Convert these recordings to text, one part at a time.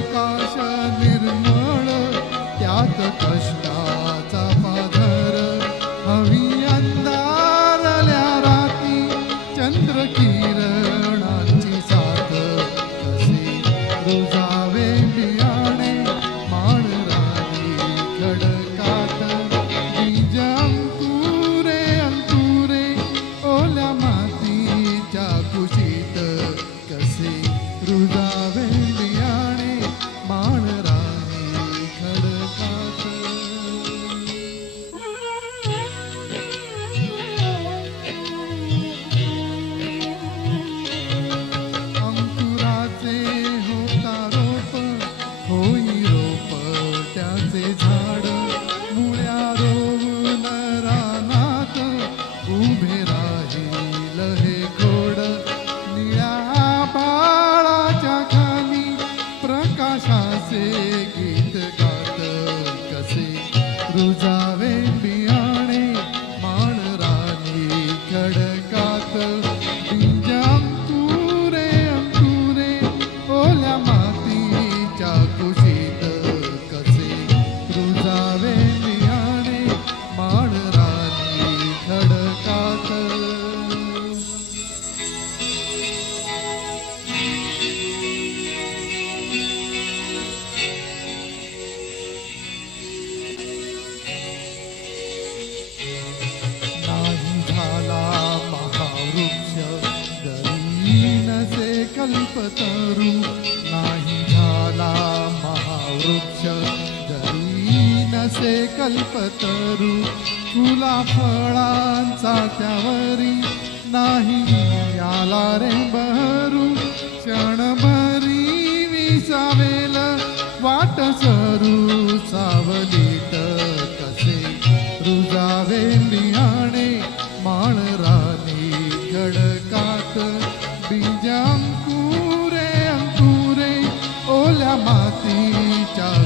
आकाश निर्मळ त्यात कष्टाचा पाधर हवी. Jesus, amém. कल्पतरू नाही झाला महावृक्ष जरी नसे कल्पतरू तुला फळांचा त्यावरी नाही आला रे बहरू. क्षणभरी विसावेल वाट सरू सावलीत कसे रुजावे लिहाणे माळ राणी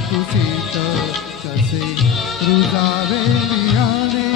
कुशीत कसे रुजावे बियाणे